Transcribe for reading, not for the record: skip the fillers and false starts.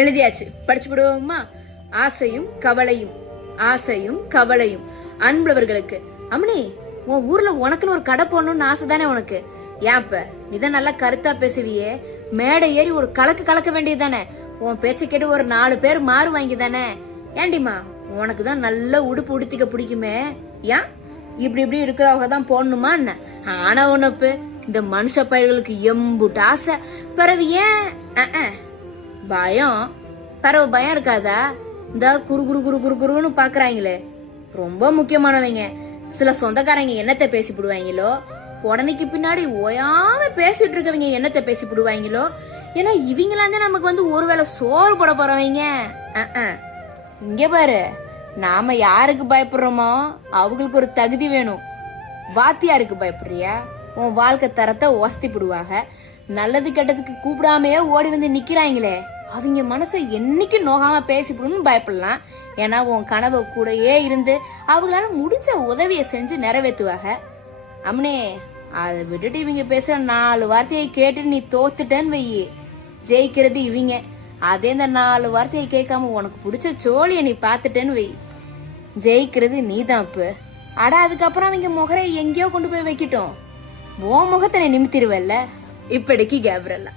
எழுதியாச்சு, படிச்சு விடுவோமா? ஆசையும் கவலையும், ஆசையும் கவலையும் அன்புள்ளவர்களுக்கு. அம்மனி, உன் ஊர்ல உனக்குன்னு ஒரு கடை போடணும்னு ஆசை தானே உனக்கு? ஏன்ப்ப நீதான் நல்லா கருத்தா பேசுவியே, மேடை ஏறி ஒரு கலக்கு கலக்க வேண்டியது தானே? உன் பேச்ச கேட்டு ஒரு 4 பேர் மாறு வாங்கி தானே? ஏண்டிமா, உனக்குதான் நல்ல உடுப்பு உடுத்திக்க பிடிக்குமே, ஏன் இப்படி இப்படி இருக்கிறவங்க தான் போடணுமா என்ன? ஆனா உனப்பு இந்த மனுஷ பயிர்களுக்கு எம்புட்டு ஆசை, பிறகு ஏன் பயம்? பிறகு பயம் இருக்காதா? இந்த குரு குரு குரு குரு குருன்னு பாக்குறாங்களே, ரொம்ப முக்கியமானவங்க. சில சொந்தக்காரங்க என்னத்தை பேசி விடுவாங்களோ, உடனைக்கு பின்னாடி ஓயாம பேசிட்டு இருக்கவங்க என்னத்தை பேசி விடுவாங்களோ. ஏன்னா இவங்களாம் நமக்கு ஒருவேளை சோறு போட போறவங்க. இங்க பாரு, நாம யாருக்கு பயப்படுறோமோ அவங்களுக்கு ஒரு தகுதி வேணும். வாத்தியாருக்கு பயப்படுறியா? உன் வாழ்க்கை தரத்தை ஒசத்தி விடுவாங்க. நல்லது கெட்டதுக்கு கூப்பிடாமையே ஓடி வந்து நிக்கிறாங்களே, அவங்க மனசை என்னைக்கு நோகாம பேசிவிடணும்னு பயப்படலாம். ஏன்னா உன் கனவு கூடயே இருந்து அவங்களால முடிஞ்ச உதவிய செஞ்சு நிறைவேற்றுவாங்க. அம்மனே, அதை விட்டுட்டு இவங்க பேசுற 4 வார்த்தையை கேட்டு நீ தோத்துட்டேன்னு வையி, ஜெயிக்கிறது இவங்க. அதே இந்த 4 வார்த்தையை கேட்காம உனக்கு பிடிச்ச சோழிய நீ பாத்துட்டேன்னு வை, ஜெயிக்கிறது நீதான். அட அதுக்கப்புறம் அவங்க முகரை எங்கேயோ கொண்டு போய் வைக்கிட்டோம், உன் முகத்தை நிமித்திருவல்ல. இப்படிக்கு கேப்ரல்லா.